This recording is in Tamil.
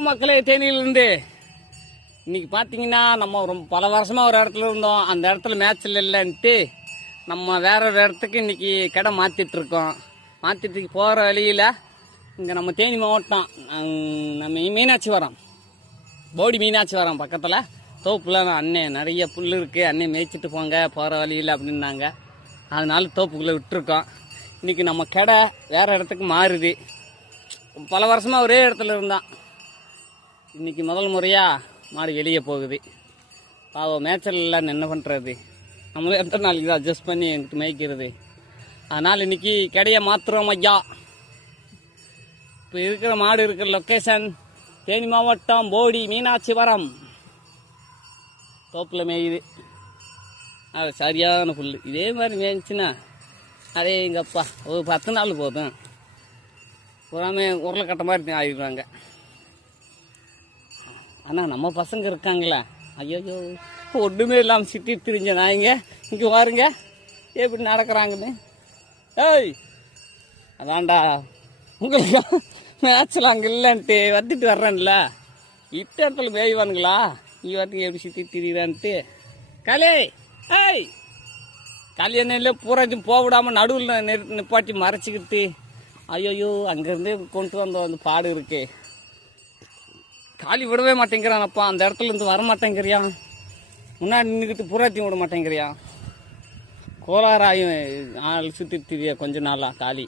மக்களே, தேனியிலிருந்து இன்னைக்கு பார்த்தீங்கன்னா நம்ம ரொம்ப பல வருஷமாக ஒரு இடத்துல இருந்தோம். அந்த இடத்துல மேட்ச்சில் இல்லைன்ட்டு நம்ம வேற ஒரு இடத்துக்கு இன்னைக்கு கடை மாற்றிட்டுருக்கோம். மாற்றிட்டு போகிற வழியில் இங்கே நம்ம தேனி மாவட்டம் நம்ம மீனாட்சிவரம் போடி மீனாட்சிவரம் பக்கத்தில் தோப்பில் அண்ணன் நிறைய புல் இருக்குது, அண்ணன் மேய்ச்சிட்டு போங்க போகிற வழியில் அப்படின்னாங்க. அதனால தோப்புக்குள்ளே விட்டுருக்கோம். இன்றைக்கி நம்ம கடை வேறு இடத்துக்கு மாறுது. பல வருஷமாக ஒரே இடத்துல இருந்தான். இன்றைக்கி முதல் முறையாக மாடு வெளியே போகுது. பாவம் மேய்ச்சல் இல்லைன்னு என்ன பண்ணுறது, நம்மளே எத்தனை நாளைக்கு தான் அட்ஜஸ்ட் பண்ணி எங்கிட்ட மேய்க்கிறது. அதனால் இன்றைக்கி கடையை மாற்றுறோம் ஐயா. இப்போ இருக்கிற மாடு இருக்கிற லொக்கேஷன் தேனி மாவட்டம் போடி மீனாட்சிவரம் தோப்பில் மேயுது. அது சரியான புல். இதே மாதிரி மேய்ச்சின்னா அதே எங்கப்பா ஒரு 10 நாள் போதும் பூராமே உருளைக்கட்ட மாதிரி ஆகிடுவாங்க. ஆனால் நம்ம பசங்க இருக்காங்களே, ஐயோ ஒன்றுமே இல்லாமல் சிட்டிட்டு திரிஞ்ச நாய்ங்க இங்கே பாருங்க எப்படி நடக்கிறாங்கன்னு. ஏய் அதான்டா உங்களுக்கு மேட்சில் அங்கே இல்லைன்ட்டு வந்துட்டு வர்றேன்ல, இட்ட இடத்துல மேய்வானுங்களா, இங்கே வந்து எப்படி சிட்டிட்டு திரியிறான்ட்டு. காலே ஏய் காலி எண்ணெயில் பூராச்சும் போக விடாமல் நடுவில் நிப்பாட்டி மறைச்சிக்கிட்டு ஐயோயோ அங்கேருந்தே கொண்டு வந்தோம். அந்த பாடு இருக்கு, காலி விடவே மாட்டேங்கிறானப்பா. அந்த இடத்துல இருந்து வர மாட்டேங்கிறியான், முன்னாடி நின்றுக்கிட்டு பூராத்தையும் விட மாட்டேங்கிறியான். கோளாறாயும் ஆள் சுற்றி திரிய கொஞ்ச நாளாக காலி.